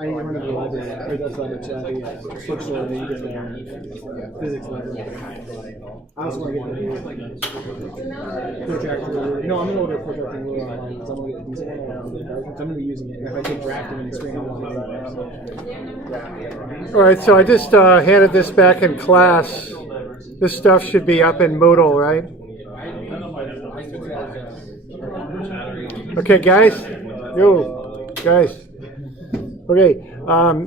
I need to run to the library, or that's Untitled Chapter, bookstore, and you get the physics library. I also want to get the protractor. No, I'm going to order a protractor ruler online because I'm going to get a decent one. I'm going to be using it. And if I take drafting and screen, I want to. All right, so I just handed this back in class. This stuff should be up in Moodle, right? Okay, guys? Guys. Okay,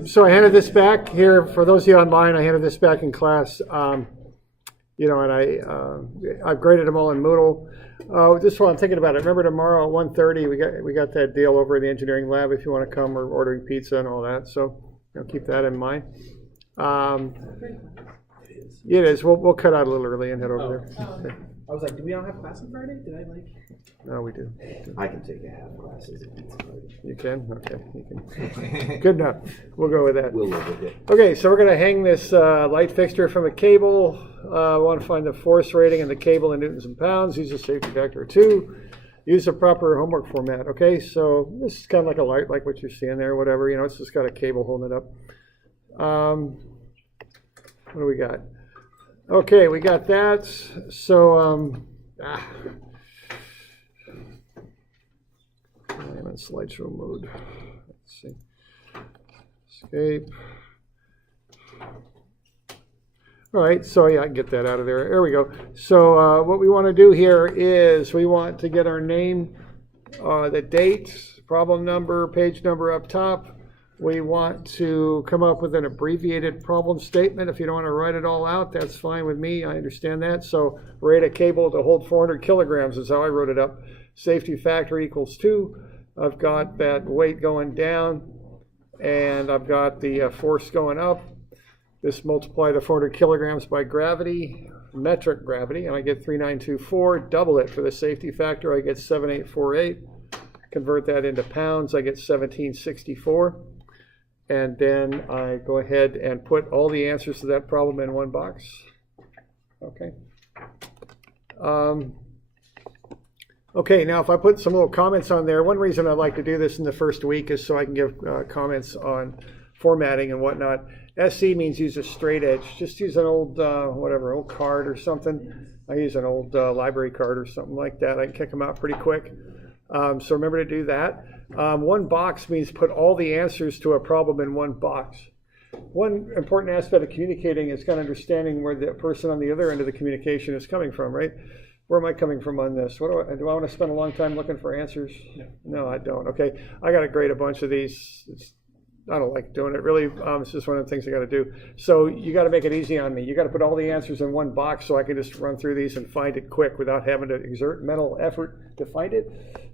so I handed this back here. For those of you online, I handed this back in class. And I've graded them all in Moodle. Just while I'm thinking about it, remember tomorrow at 1:30 we got that deal over in the engineering lab if you want to come. We're ordering pizza and all that, so keep that in mind. It is. We'll cut out a little early and head over there. Okay. I was like, do we not have class on Friday? Did I No, we do. I can take a half classes. You can? Okay, you can. Good enough. We'll go with that. We'll live with it. Okay, so we're going to hang this light fixture from a cable. We want to find the force rating in the cable in newtons and pounds. Use a safety factor of 2. Use a proper homework format. Okay, so this is kind of like a light, like what you're seeing there, whatever. It's just got a cable holding it up. What do we got? Okay, we got that. So, I'm in slideshow mode. Let's see. Escape. All right, so yeah, I can get that out of there. There we go. So what we want to do here is we want to get our name, the date, problem number, page number up top. We want to come up with an abbreviated problem statement. If you don't want to write it all out, that's fine with me. I understand that. So rate a cable to hold 400 kilograms is how I wrote it up. Safety factor equals 2. I've got that weight going down, and I've got the force going up. This multiply the 400 kilograms by gravity, metric gravity, and I get 3924. Double it for the safety factor, I get 7848. Convert that into pounds, I get 1764. And then I go ahead and put all the answers to that problem in one box. Okay. Okay, now if I put some little comments on there, one reason I like to do this in the first week is so I can give comments on formatting and whatnot. SE means use a straight edge. Just use an old, old card or something. I use an old library card or something like that. I can kick them out pretty quick. So remember to do that. One box means put all the answers to a problem in one box. One important aspect of communicating is kind of understanding where the person on the other end of the communication is coming from, right? Where am I coming from on this? Do I want to spend a long time looking for answers? No, I don't. Okay, I got to grade a bunch of these. I don't like doing it really. It's just one of the things I got to do. So you got to make it easy on me. You got to put all the answers in one box so I can just run through these and find it quick without having to exert mental effort to find it.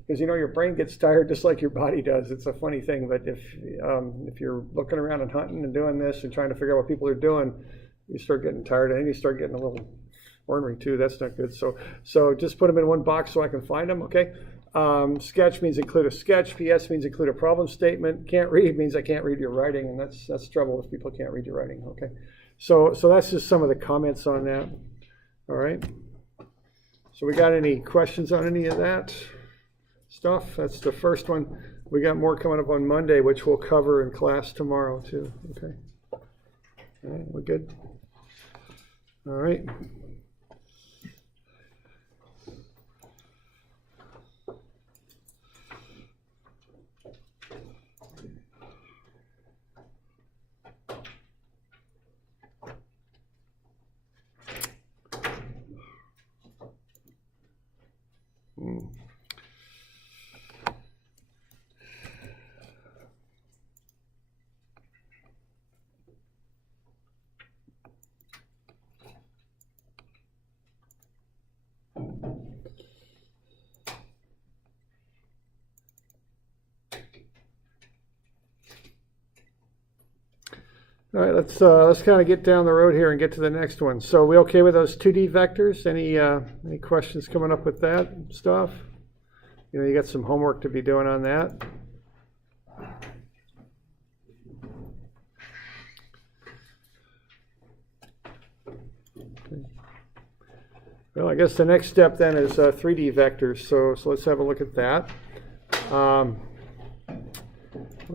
Because your brain gets tired just like your body does. It's a funny thing, but if you're looking around and hunting and doing this and trying to figure out what people are doing, you start getting tired, and then you start getting a little ornery too. That's not good. So just put them in one box so I can find them. Okay. Sketch means include a sketch. PS means include a problem statement. Can't read means I can't read your writing, and that's trouble if people can't read your writing. Okay. So that's just some of the comments on that. All right. So we got any questions on any of that stuff? That's the first one. We got more coming up on Monday, which we'll cover in class tomorrow too. Okay. All right, we're good. All right. All right, let's kind of get down the road here and get to the next one. So we okay with those 2D vectors? Any questions coming up with that stuff? You got some homework to be doing on that. Well, I guess the next step then is 3D vectors. So let's have a look at that. What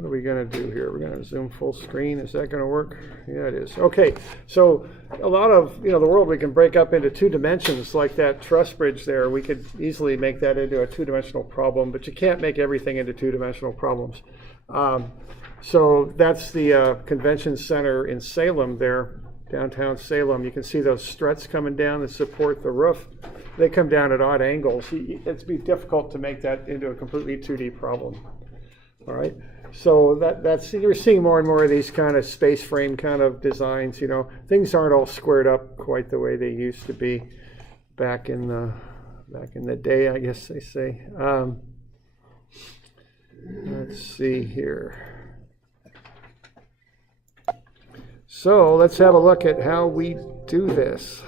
are we going to do here? We're going to zoom full screen. Is that going to work? Yeah, it is. Okay, so a lot of the world we can break up into 2 dimensions, like that truss bridge there. We could easily make that into a 2-dimensional problem, but you can't make everything into 2-dimensional problems. So that's the convention center in Salem there, downtown Salem. You can see those struts coming down that support the roof. They come down at odd angles. It'd be difficult to make that into a completely 2D problem. All right. So that's you're seeing more and more of these kind of space frame kind of designs. Things aren't all squared up quite the way they used to be back in the day, I guess they say. Let's see here. So let's have a look at how we do this.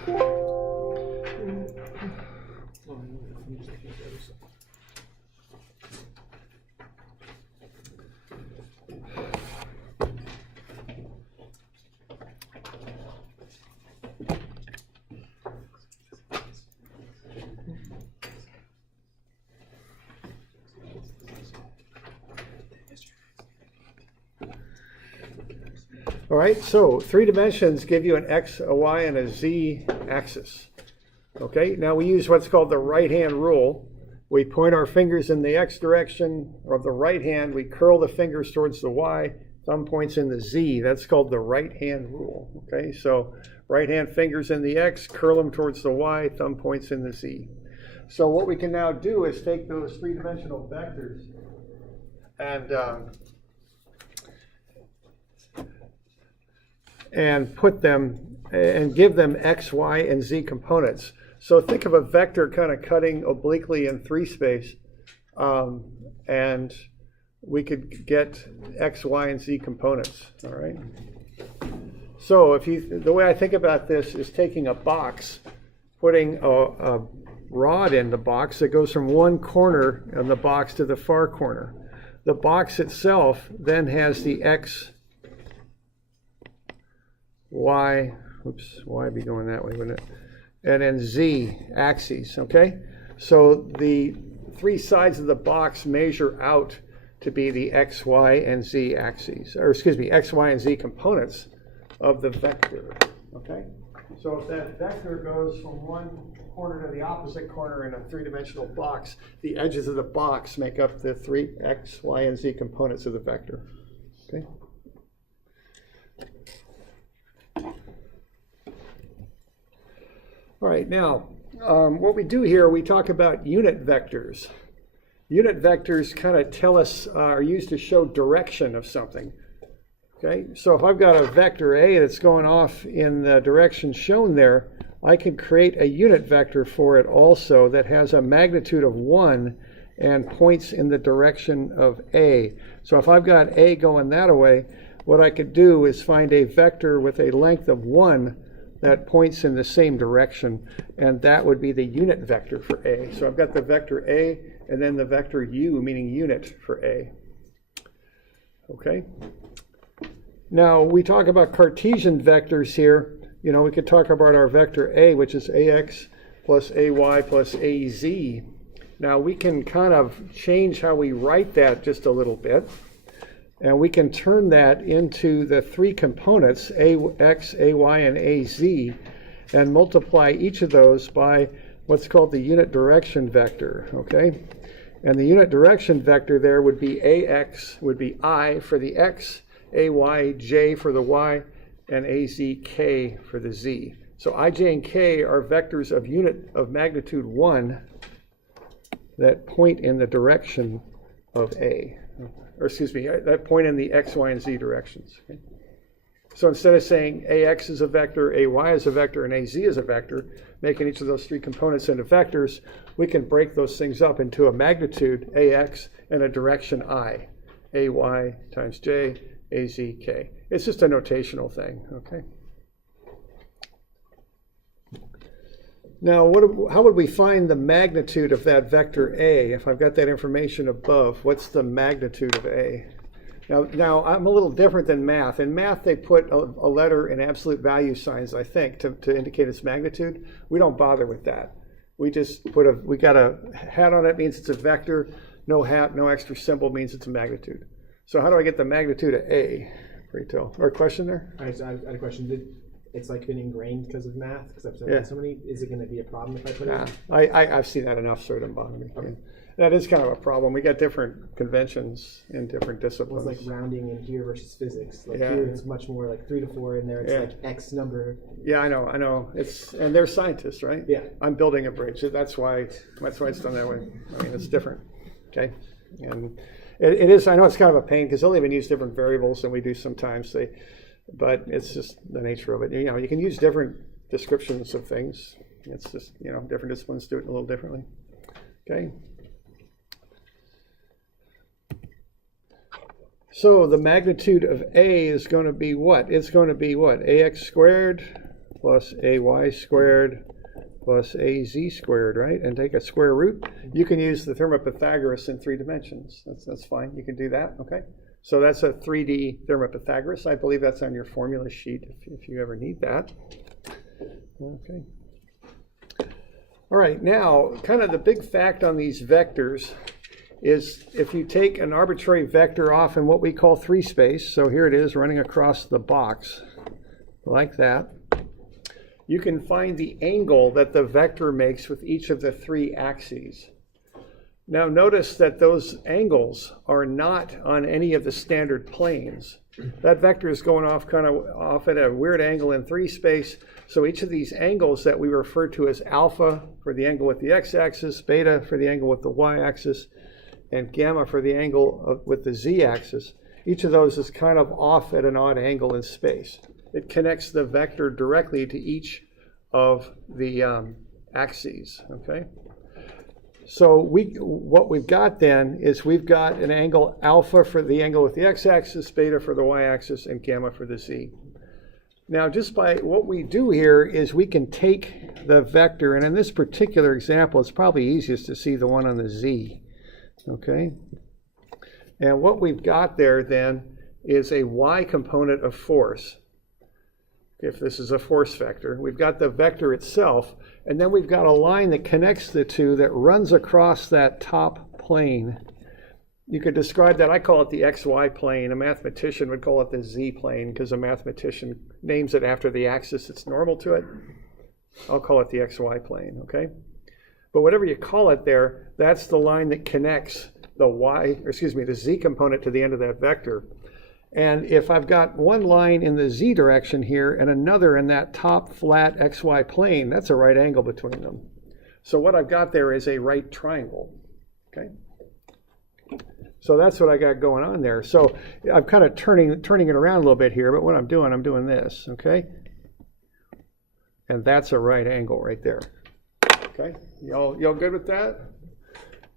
All right, so 3 dimensions give you an x, a y, and a z axis. Okay, now we use what's called the right-hand rule. We point our fingers in the x direction of the right hand. We curl the fingers towards the y. Thumb points in the z. That's called the right-hand rule. Okay, so right-hand fingers in the x, curl them towards the y. Thumb points in the z. So what we can now do is take those 3-dimensional vectors and put them and give them x, y, and z components. So think of a vector kind of cutting obliquely in 3 space, and we could get x, y, and z components. All right. So the way I think about this is taking a box, putting a rod in the box that goes from one corner of the box to the far corner. The box itself then has the x, y, y be going that way, wouldn't it? And then z axes, okay? So the 3 sides of the box measure out to be the x, y, and z axes, or excuse me, x, y, and z components of the vector, okay? So if that vector goes from one corner to the opposite corner in a 3-dimensional box, the edges of the box make up the 3 x, y, and z components of the vector, okay? All right, now, what we do here, we talk about unit vectors. Unit vectors kind of tell us, are used to show direction of something. Okay, so if I've got a vector A that's going off in the direction shown there, I can create a unit vector for it also that has a magnitude of 1 and points in the direction of A. So if I've got A going that way, what I could do is find a vector with a length of 1 that points in the same direction, and that would be the unit vector for A. So I've got the vector A and then the vector U, meaning unit for A. Okay. Now we talk about Cartesian vectors here. We could talk about our vector A, which is AX plus AY plus AZ. Now we can kind of change how we write that just a little bit. And we can turn that into the 3 components, AX, AY, and AZ, and multiply each of those by what's called the unit direction vector, okay? And the unit direction vector there would be AX, would be I for the X, AY, J for the Y, and AZ, K for the Z. So I, J, and K are vectors of unit of magnitude 1 that point in the direction of A. Or excuse me, that point in the x, y, and z directions. Okay? So instead of saying AX is a vector, AY is a vector, and AZ is a vector, making each of those 3 components into vectors, we can break those things up into a magnitude, AX, and a direction I, AY times J, AZ, K. It's just a notational thing, okay? Now, how would we find the magnitude of that vector A? If I've got that information above, what's the magnitude of A? Now I'm a little different than math. In math, they put a letter in absolute value signs, I think, to indicate its magnitude. We don't bother with that. we got a hat on it, means it's a vector. No hat, no extra symbol means it's a magnitude. So how do I get the magnitude of A? Or question there? I had a question. It's like been ingrained because of math, because I've done so many. Is it going to be a problem if I put it? I've seen that enough, so it doesn't bother me. Okay. That is kind of a problem. We got different conventions in different disciplines. Well, it's like rounding in here versus physics. Like here, it's much more like 3 to 4. In there, it's like X number. Yeah, I know. And they're scientists, right? Yeah. I'm building a bridge. That's why it's done that way. I mean, it's different. Okay. And it is. I know it's kind of a pain because they'll even use different variables than we do sometimes. But it's just the nature of it. You know, you can use different descriptions of things. It's just, different disciplines do it a little differently. Okay. So the magnitude of A is going to be what? It's going to be what? AX squared plus AY squared plus AZ squared, right? And take a square root. You can use the theorem of Pythagoras in 3 dimensions. That's fine. You can do that, okay? So that's a 3D theorem of Pythagoras. I believe that's on your formula sheet if you ever need that. Okay. All right, now, kind of the big fact on these vectors is if you take an arbitrary vector off in what we call 3 space, so here it is running across the box like that, you can find the angle that the vector makes with each of the 3 axes. Now notice that those angles are not on any of the standard planes. That vector is going off off at a weird angle in 3 space, so each of these angles that we refer to as alpha for the angle with the x-axis, beta for the angle with the y-axis, and gamma for the angle with the z-axis, each of those is kind of off at an odd angle in space. It connects the vector directly to each of the axes, okay? So what we've got then is we've got an angle alpha for the angle with the x-axis, beta for the y-axis, and gamma for the z. Now just by what we do here is we can take the vector, and in this particular example it's probably easiest to see the one on the z. Okay, and what we've got there then is a y component of force. If this is a force vector, we've got the vector itself, and then we've got a line that connects the two that runs across that top plane. You could describe that, I call it the xy plane. A mathematician would call it the z plane because a mathematician names it after the axis that's normal to it. I'll call it the xy plane, okay? But whatever you call it there, that's the line that connects the z component to the end of that vector. And if I've got one line in the z direction here and another in that top flat xy plane, that's a right angle between them. So what I've got there is a right triangle, okay? So that's what I got going on there. So I'm kind of turning it around a little bit here, but what I'm doing this, okay? And that's a right angle right there. Okay, y'all good with that?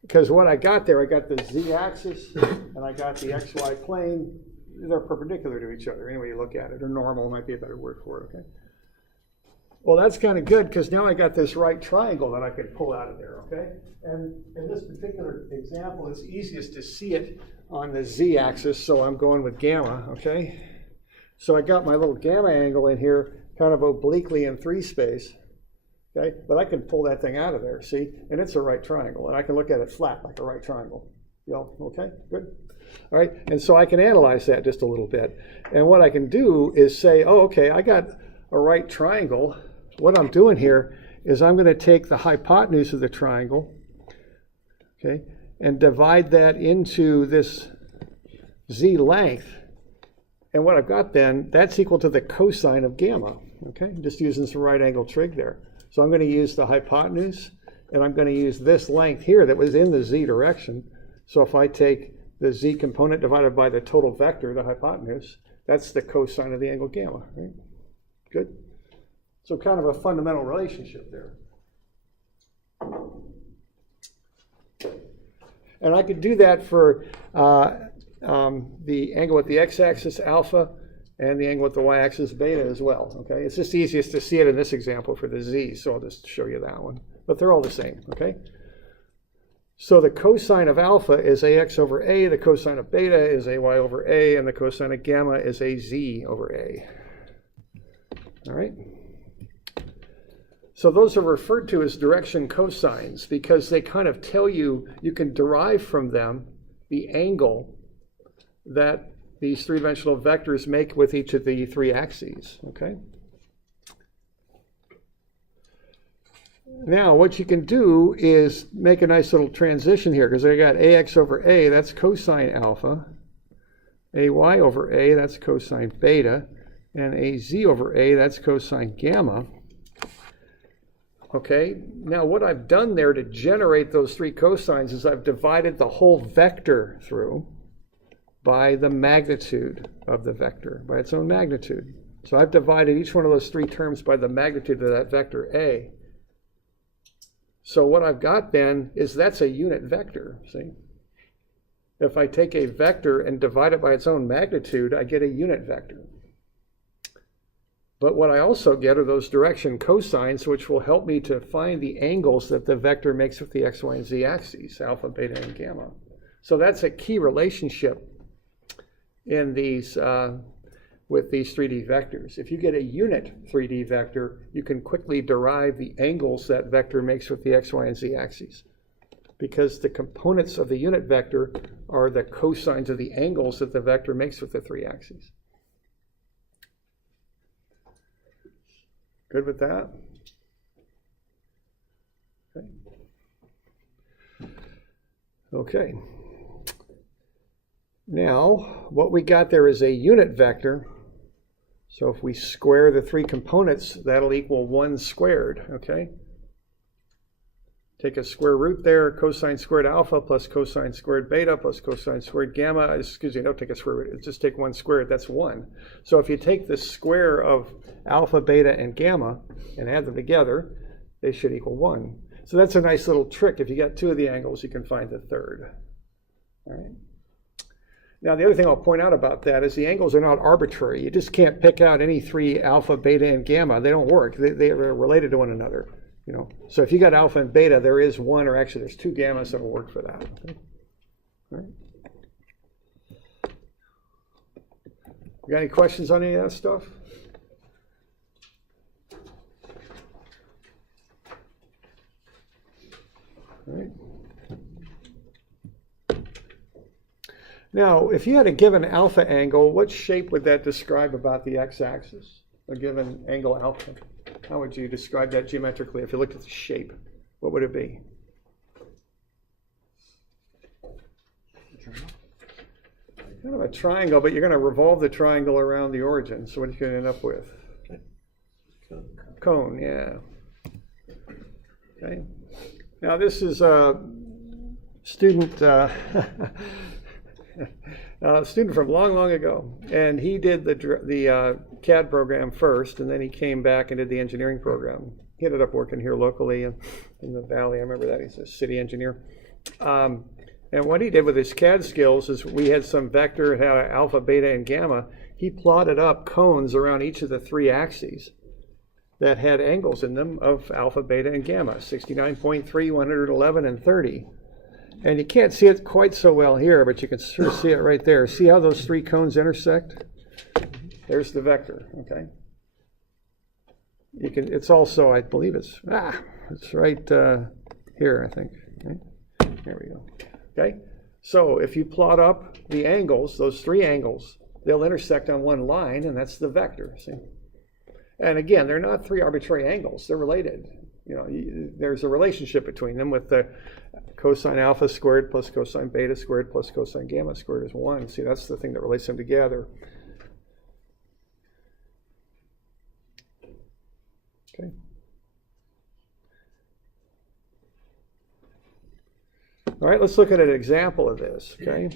Because what I got there, I got the z-axis and I got the xy plane. They're perpendicular to each other, any way you look at it, or normal might be a better word for it, okay? Well, that's kind of good because now I got this right triangle that I could pull out of there, okay? And in this particular example, it's easiest to see it on the z-axis, so I'm going with gamma, okay? So I got my little gamma angle in here kind of obliquely in 3 space. Okay, but I can pull that thing out of there, see? And it's a right triangle, and I can look at it flat like a right triangle. Y'all okay? Good? All right, and so I can analyze that just a little bit. And what I can do is say, oh, okay, I got a right triangle. What I'm doing here is I'm going to take the hypotenuse of the triangle, okay, and divide that into this z length. And what I've got then, that's equal to the cosine of gamma, okay? Just using some right angle trig there. So I'm going to use the hypotenuse, and I'm going to use this length here that was in the z direction. So if I take the z component divided by the total vector, the hypotenuse, that's the cosine of the angle gamma, right? Good? So kind of a fundamental relationship there. And I could do that for the angle with the x-axis alpha and the angle with the y-axis beta as well, okay? It's just easiest to see it in this example for the z, so I'll just show you that one. But they're all the same, okay? So the cosine of alpha is ax over a, the cosine of beta is ay over a, and the cosine of gamma is az over a. All right? So those are referred to as direction cosines because they kind of tell you, you can derive from them the angle that these three-dimensional vectors make with each of the three axes, okay? Now, what you can do is make a nice little transition here, because I got ax over a, that's cosine alpha, ay over a, that's cosine beta, and az over a, that's cosine gamma. Okay, now what I've done there to generate those three cosines is I've divided the whole vector through by the magnitude of the vector, by its own magnitude. So I've divided each one of those three terms by the magnitude of that vector a. So what I've got then is that's a unit vector, see? If I take a vector and divide it by its own magnitude, I get a unit vector. But what I also get are those direction cosines, which will help me to find the angles that the vector makes with the x, y, and z axes, alpha, beta, and gamma. So that's a key relationship in these with these 3D vectors. If you get a unit 3D vector, you can quickly derive the angles that vector makes with the x, y, and z axes, because the components of the unit vector are the cosines of the angles that the vector makes with the three axes. Good with that? Okay. Okay. Now, what we got there is a unit vector. So if we square the three components, that'll equal 1 squared, okay? Take a square root there, cosine squared alpha plus cosine squared beta plus cosine squared gamma. Excuse me, don't take a square root, just take 1 squared, that's 1. So if you take the square of alpha, beta, and gamma and add them together, they should equal 1. So that's a nice little trick. If you got two of the angles, you can find the third. All right. Now, the other thing I'll point out about that is the angles are not arbitrary. You just can't pick out any three alpha, beta, and gamma. They don't work. They are related to one another. You know, so if you got alpha and beta, there is one, or actually there's two gammas that will work for that. Okay. All right. You got any questions on any of that stuff? All right. Now, if you had a given alpha angle, what shape would that describe about the x-axis? A given angle alpha. How would you describe that geometrically if you looked at the shape? What would it be? Kind of a triangle, but you're going to revolve the triangle around the origin. So what are you going to end up with? Cone, yeah. Okay. Now this is a student student from long, long ago, and he did the CAD program first, and then he came back and did the engineering program. He ended up working here locally in the Valley. I remember that. He's a city engineer. And what he did with his CAD skills is we had some vector, it had alpha, beta, and gamma. He plotted up cones around each of the three axes that had angles in them of alpha, beta, and gamma, 69.3, 111, and 30. And you can't see it quite so well here, but you can sort of see it right there. See how those three cones intersect? There's the vector, okay? You can. It's also, I believe it's right here, I think. Right? There we go. Okay? So if you plot up the angles, those three angles, they'll intersect on one line, and that's the vector, see? And again, they're not three arbitrary angles. They're related. You know, there's a relationship between them with the cosine alpha squared plus cosine beta squared plus cosine gamma squared is 1. See, that's the thing that relates them together. Okay. All right, let's look at an example of this, okay?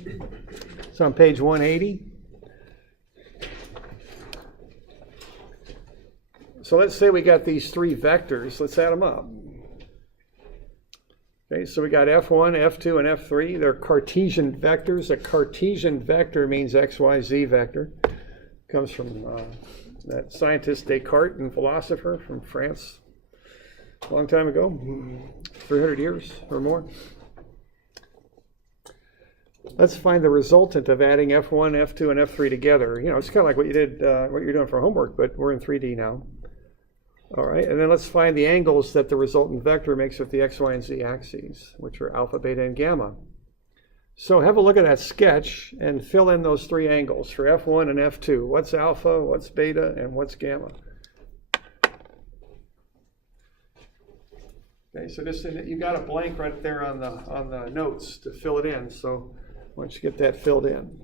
It's on page 180. So let's say we got these three vectors. Let's add them up. Okay, so we got F1, F2, and F3. They're Cartesian vectors. A Cartesian vector means X, Y, Z vector. Comes from that scientist Descartes and philosopher from France a long time ago, 300 years or more. Let's find the resultant of adding F1, F2, and F3 together. You know, it's kind of like what you did, what you're doing for homework, but we're in 3D now. All right, and then let's find the angles that the resultant vector makes with the x, y, and z axes, which are alpha, beta, and gamma. So have a look at that sketch and fill in those three angles for F1 and F2. What's alpha, what's beta, and what's gamma? Okay, so just you got a blank right there on the notes to fill it in. So why don't you get that filled in?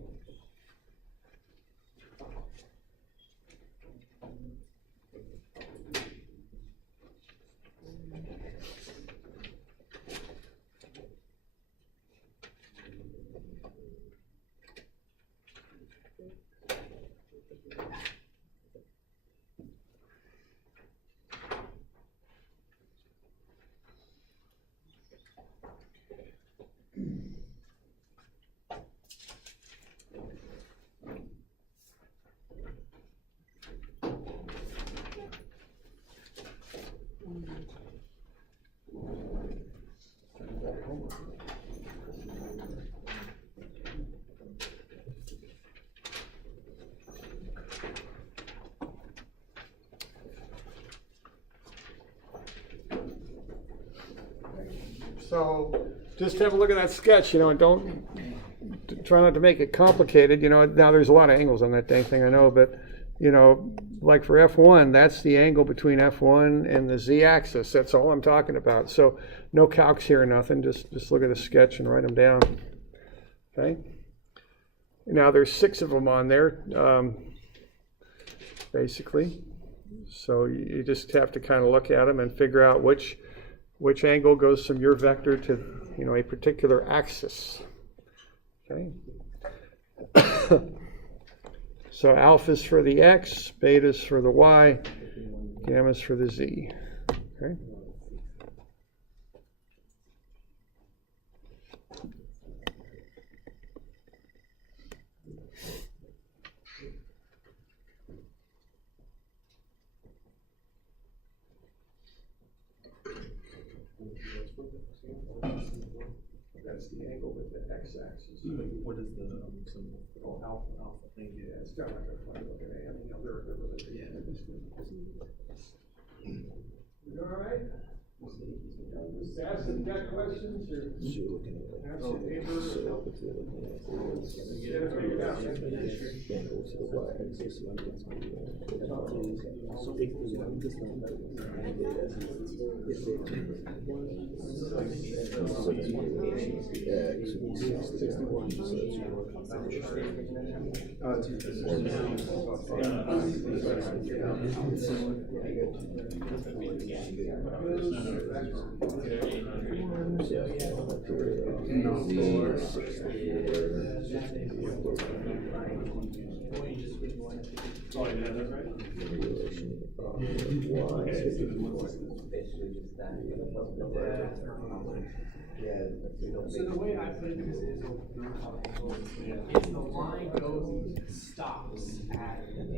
So just have a look at that sketch, and don't try not to make it complicated. Now there's a lot of angles on that dang thing, I know, but like for F1, that's the angle between F1 and the z-axis. That's all I'm talking about. So no calcs here or nothing. Just look at the sketch and write them down. Okay. Now there's 6 of them on there, basically. So you just have to kind of look at them and figure out which angle goes from your vector to a particular axis. Okay. So alpha is for the x, beta is for the y, gamma is for the z. Okay. That's the angle with the x-axis. What is the symbol? Oh, alpha. Thank you. Yeah, it's kind of like a funny looking A. I mean, they're really big. You all right? Just ask if you got questions or ask your neighbor. Get it figured out. So the way I put this is, if the line goes stops at the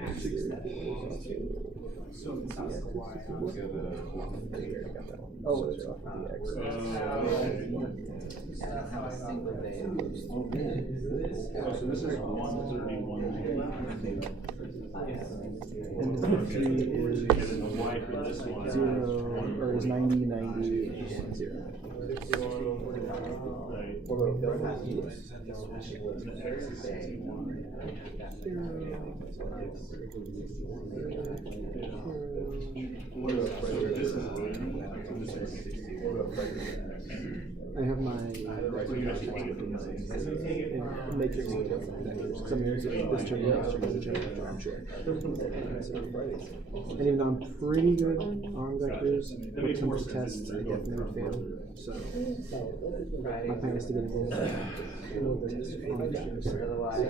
axis that it belongs to, so if it stops at the y. Oh, it's off the x. So this is 131. And the 3 is The y for this one 0, or is 90, 90, 0. I have my matrix vectors, because I'm using this term, I'm sure. And even though I'm pretty good on vectors, when it comes to tests, I definitely would fail. So my plan is to get a little test on vectors.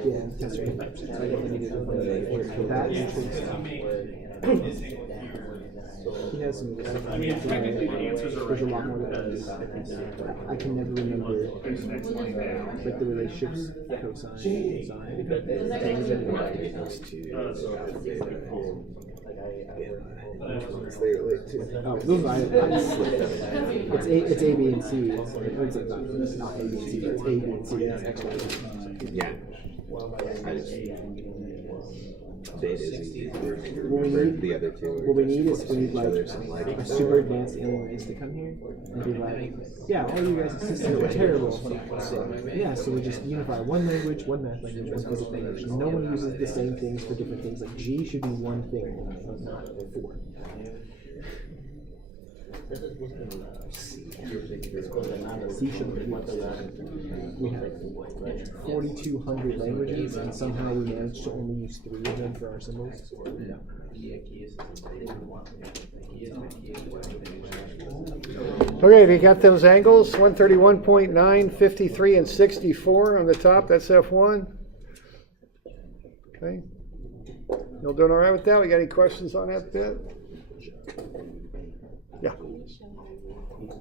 Yeah, test rate. So I definitely need to that matrix. He has some. I mean, technically the answers are right. There's a lot more that is. I can never remember like the relationships, cosine, sine, tangent. Oh, those are it's A, B, and C. It's not A, B, and C, but it's A, B, and C. It's X, Y, Z. Yeah. Beta is easy. What we need, The other two. what we need is we need Each other like some a super advanced alien race to come here and be like, yeah, all you guys' systems are terrible. So, yeah, so we just unify one language, one math language, one physics language. No one uses the same things for different things. Like G should be one thing, but not four. C should be one. We have 4,200 languages, and somehow we managed to only use 3 of them for our symbols. No. Okay, you got those angles, 131.9, 53, and 64 on the top, that's F1. Okay. You all doing all right with that? We got any questions on that bit? Yeah.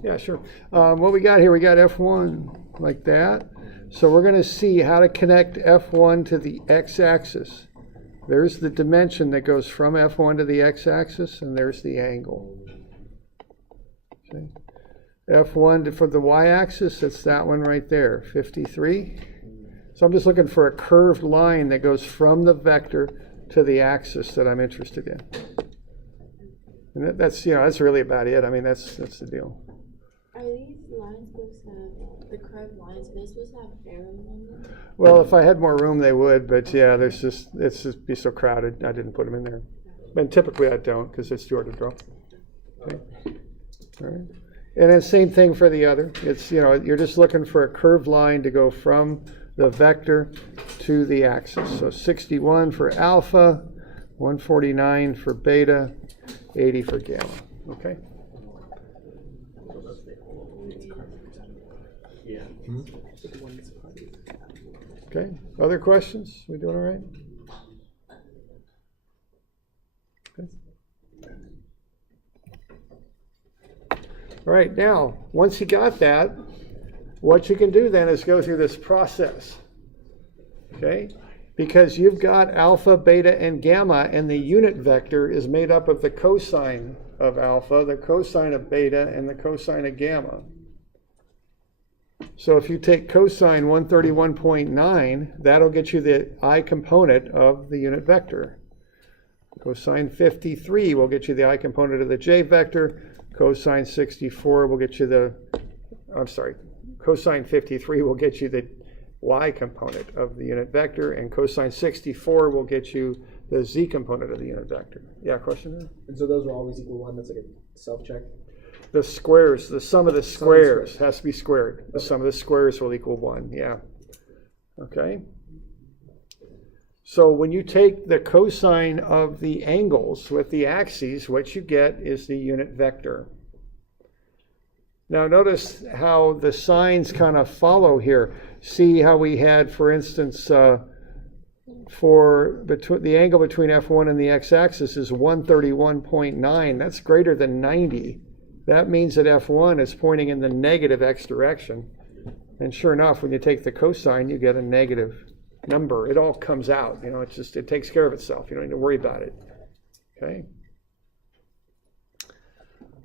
Yeah, sure. What we got here, we got F1 like that. So we're going to see how to connect F1 to the x-axis. There's the dimension that goes from F1 to the x-axis, and there's the angle. Okay. F1 for the y-axis, it's that one right there, 53. So I'm just looking for a curved line that goes from the vector to the axis that I'm interested in. And that's, you know, that's really about it. I mean, that's the deal. Are these lines supposed to have, the curved lines, are they supposed to have arrows on them? Well, if I had more room, they would, but yeah, it's just be so crowded. I didn't put them in there. And typically I don't, because it's too hard to draw. Okay. All right. And then same thing for the other. It's, you know, you're just looking for a curved line to go from the vector to the axis. So 61 for alpha, 149 for beta, 80 for gamma. Okay. Okay. Other questions? We doing all right? Okay. All right. Now, once you got that, what you can do then is go through this process. Okay. Because you've got alpha, beta, and gamma, and the unit vector is made up of the cosine of alpha, the cosine of beta, and the cosine of gamma. So if you take cosine 131.9, that'll get you the I component of the unit vector. Cosine 53 will get you the I component of the j vector. Cosine 64 will get you the, cosine 53 will get you the y component of the unit vector, and cosine 64 will get you the z component of the unit vector. Yeah, question there? And so those will always equal 1. That's like a self-check. The squares, the sum of the squares has to be squared. The sum of the squares will equal 1, yeah. Okay. So when you take the cosine of the angles with the axes, what you get is the unit vector. Now notice how the signs kind of follow here. See how we had, for instance, for the angle between F1 and the x-axis is 131.9. That's greater than 90. That means that F1 is pointing in the negative x direction. And sure enough, when you take the cosine, you get a negative number. It all comes out. You know, it's just, it takes care of itself. You don't need to worry about it. Okay?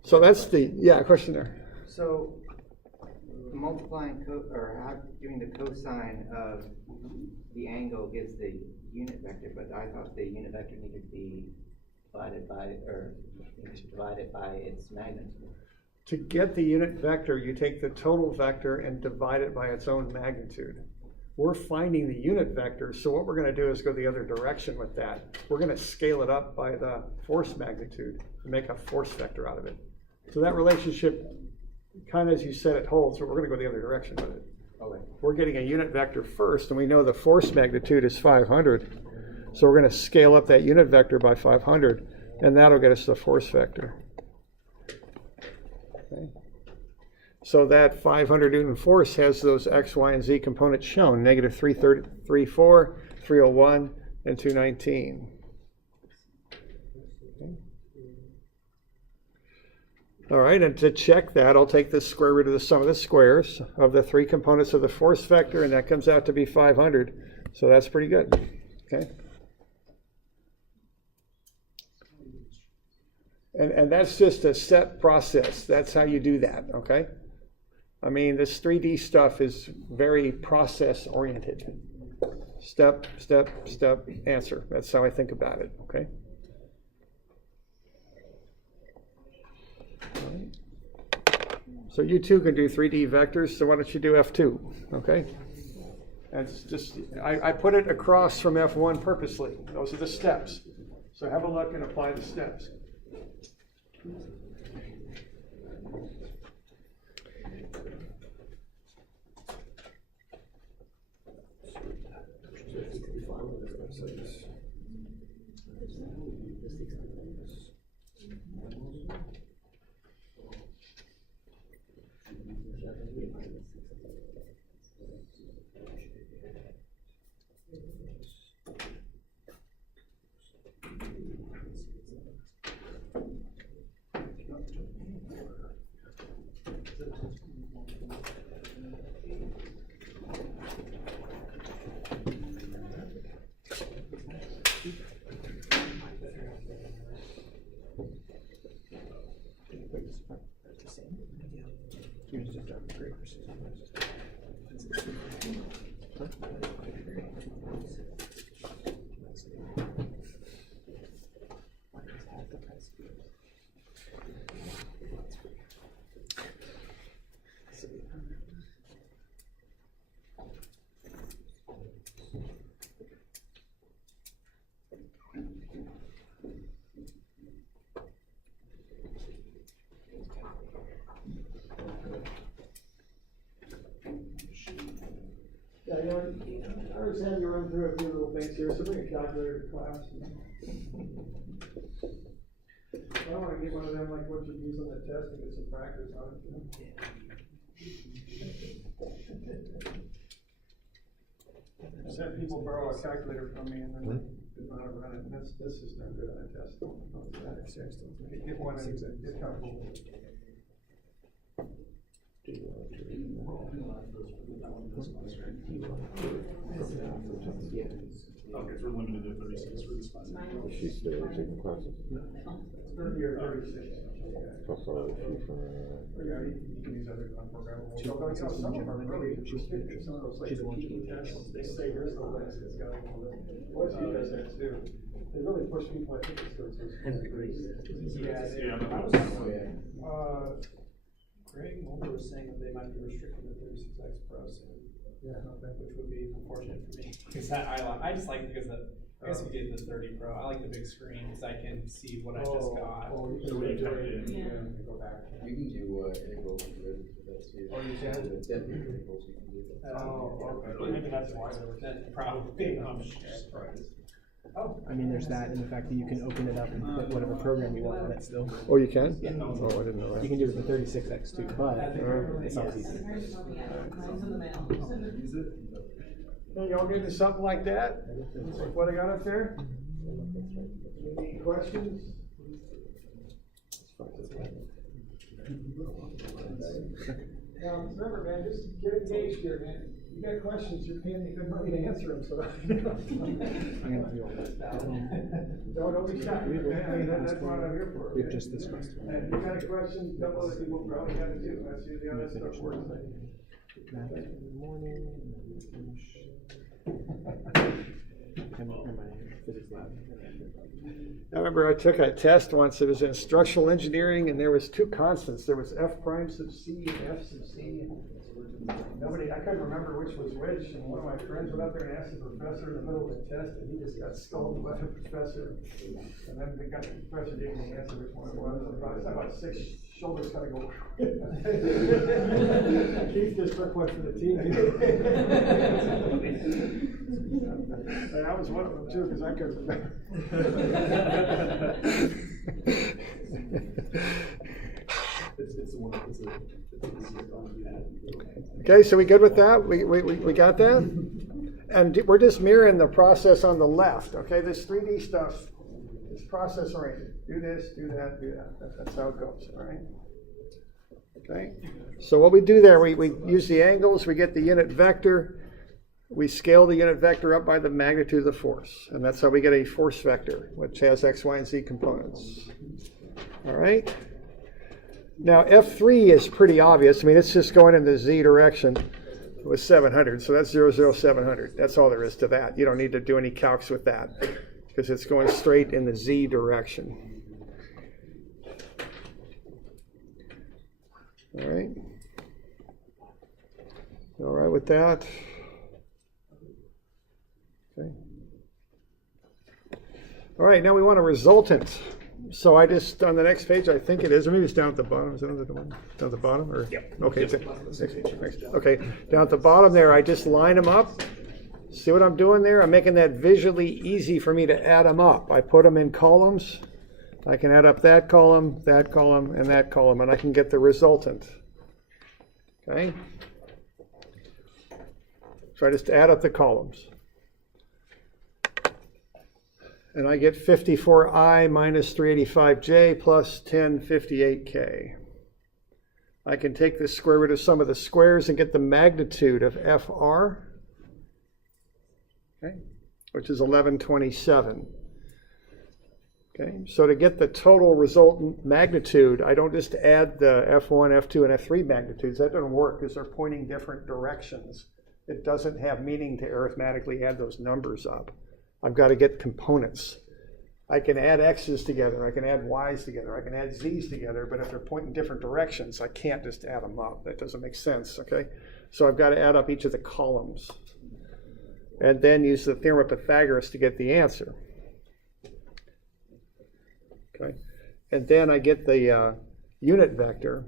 So that's the, yeah, question there. So multiplying doing the cosine of the angle gives the unit vector, but I thought the unit vector needed to be divided by its magnitude. To get the unit vector, you take the total vector and divide it by its own magnitude. We're finding the unit vector, so what we're going to do is go the other direction with that. We're going to scale it up by the force magnitude and make a force vector out of it. So that relationship, kind of as you said, it holds, but we're going to go the other direction with it. Okay. We're getting a unit vector first, and we know the force magnitude is 500. So we're going to scale up that unit vector by 500, and that'll get us the force vector. Okay. So that 500 Newton force has those x, y, and z components shown, negative 334, 301, and 219. Okay. All right, and to check that, I'll take the square root of the sum of the squares of the 3 components of the force vector, and that comes out to be 500. So that's pretty good. Okay. And that's just a set process. That's how you do that, okay? I mean, this 3D stuff is very process oriented. step, step, step, answer. That's how I think about it, okay? So you too can do 3D vectors, so why don't you do F2, okay? That's just, I put it across from F1 purposely. Those are the steps. So have a look and apply the steps. Yeah, I was having you run through a few little things here, so bring a calculator to class. I don't want to get one of them like what you use on the test and get some practice on it. I've had people borrow a calculator from me and then they don't know how to run it. And this is no good on a test. Get one and get comfortable. Okay, so we're limited to 36 for this class. She's still taking classes. 30 or 36. Plus all the fees for, Yeah, you can use other unprogrammable. Although, you know, some of them are really interesting. Some of those like the PE tests, they say here's the list, it's got all this. What he does that too. They really push people, I think it's good. Yeah, but that was. Greg Mulder was saying that they might be restricted to 36x Pro soon. Yeah, okay. Which would be unfortunate for me. Because I just like, because I guess we get the 30 Pro. I like the big screen because I can see what I just got. Oh, you So can we do typed it. in. Yeah, go back. You can do integrals with that too. Oh, you can? The definite integrals you can do that. Oh, okay. Maybe that's why they were probably. I'm surprised. Oh. I mean, there's that, and the fact that you can open it up and put whatever program you want on it still. Oh, you can? Yeah. Oh, I didn't know that. You can do it with the 36x too, but it's always easier. Hey, y'all getting something like that? Like what I got up there? Any questions? Now, remember, man, just get engaged here, man. You got questions, you're paying me good money to answer them, so. I'm gonna do all that. Don't be shy. I mean, that's what I'm here for. We've just discussed. And if you got a question, a couple other people probably got it too. That's usually how that stuff works. Math in the morning, and then finish. And my physics lab. I remember I took a test once. It was in structural engineering, and there was two constants. There was F prime sub C and F sub C. I couldn't remember which was which. And one of my friends went up there and asked the professor in the middle of the test, and he just got scolded by the professor. And then the professor gave me the answer which one it was. It's about 6 shoulders kind of go. Keith just took one for the team. And I was one of them too, because I couldn't remember. Okay, so we good with that? We got that? And we're just mirroring the process on the left, okay? This 3D stuff is process oriented. Do this, do that, do that. That's how it goes, all right? Okay, so what we do there, we use the angles, we get the unit vector, we scale the unit vector up by the magnitude of the force, and that's how we get a force vector, which has x, y, and z components. All right? Now, F3 is pretty obvious. I mean, it's just going in the z direction. It was 700, so that's 00700. That's all there is to that. You don't need to do any calcs with that because it's going straight in the z direction. All right. All right with that? Okay. All right, now we want a resultant. So I just, on the next page, I think it is, or maybe it's down at the bottom. Is it on the bottom? Down at the bottom? Or? Yep. Okay. Yep. Next. Okay, down at the bottom there, I just line them up. See what I'm doing there? I'm making that visually easy for me to add them up. I put them in columns. I can add up that column, and that column, and I can get the resultant. Okay? So I just add up the columns. And I get 54i minus 385j plus 1058k. I can take the square root of some of the squares and get the magnitude of fr, okay, which is 1127. Okay, so to get the total resultant magnitude, I don't just add the f1, f2, and f3 magnitudes. That doesn't work because they're pointing different directions. It doesn't have meaning to arithmetically add those numbers up. I've got to get components. I can add x's together, I can add y's together, I can add z's together, but if they're pointing different directions, I can't just add them up. That doesn't make sense, okay? So I've got to add up each of the columns and then use the theorem of Pythagoras to get the answer. Okay, and then I get the unit vector,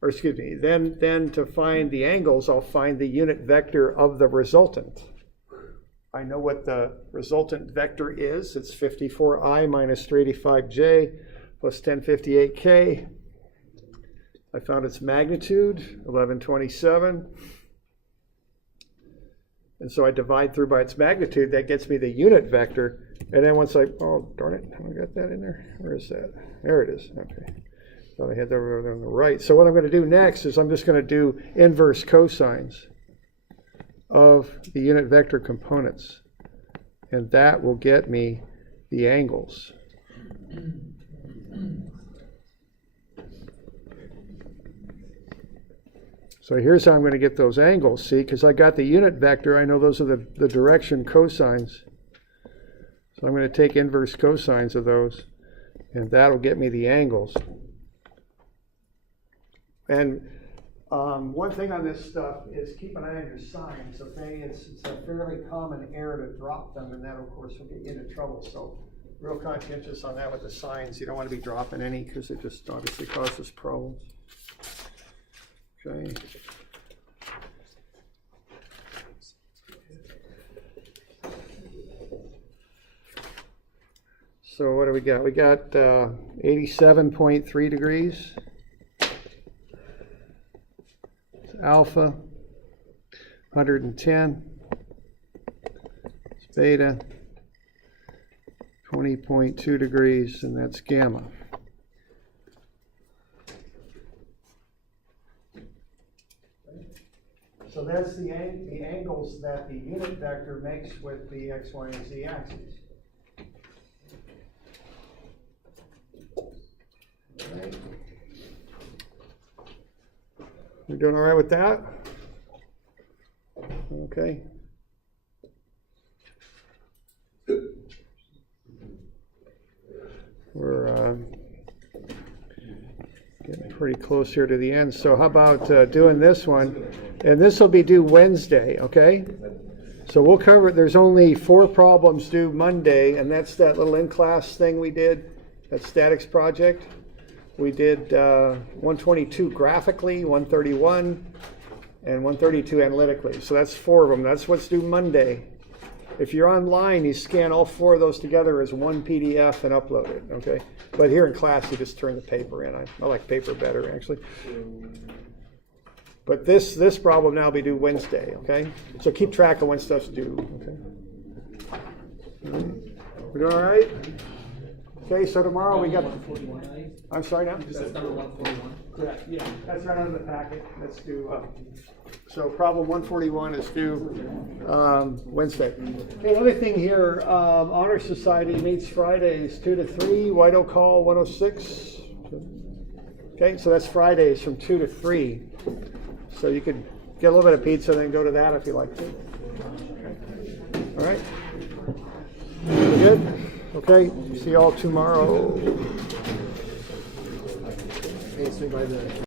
or excuse me, then to find the angles, I'll find the unit vector of the resultant. I know what the resultant vector is. It's 54i minus 385j plus 1058k. I found its magnitude, 1127. And so I divide through by its magnitude. That gets me the unit vector. And then once oh, darn it, I got that in there. Where is that? There it is. Okay. Thought I had that over there on the right. So what I'm going to do next is I'm just going to do inverse cosines of the unit vector components, and that will get me the angles. So here's how I'm going to get those angles, see, because I got the unit vector, I know those are the direction cosines. So I'm going to take inverse cosines of those, and that'll get me the angles. And one thing on this stuff is keep an eye on your signs, okay? It's a fairly common error to drop them, and that, of course, will get you into trouble. So real conscientious on that with the signs. You don't want to be dropping any because it just obviously causes problems. Okay. So what do we got? We got 87.3 degrees. Alpha, 110, it's beta, 20.2 degrees, and that's gamma. So that's the angles that the unit vector makes with the x, y, and z axes. Right. We're doing all right with that? Okay. We're getting pretty close here to the end. So how about doing this one? And this will be due Wednesday, okay? So we'll cover it. There's only 4 problems due Monday, and that's that little in-class thing we did, that statics project. We did 122 graphically, 131, and 132 analytically. So that's 4 of them. That's what's due Monday. If you're online, you scan all 4 of those together as one PDF and upload it, okay? But here in class, you just turn the paper in. I like paper better, actually. But this problem now will be due Wednesday, okay? So keep track of when stuff's due, okay? We're doing all right? Okay, so tomorrow we got. I'm sorry now? That's number 141. Correct, yeah. That's right under the packet. That's due. So problem 141 is due Wednesday. Okay, another thing here, Honor Society meets Fridays 2 to 3, White Oak Hall 106. Okay, so that's Fridays from 2 to 3. So you could get a little bit of pizza, then go to that if you like to. All right. We good? Okay. See you all tomorrow. Hey, swing by the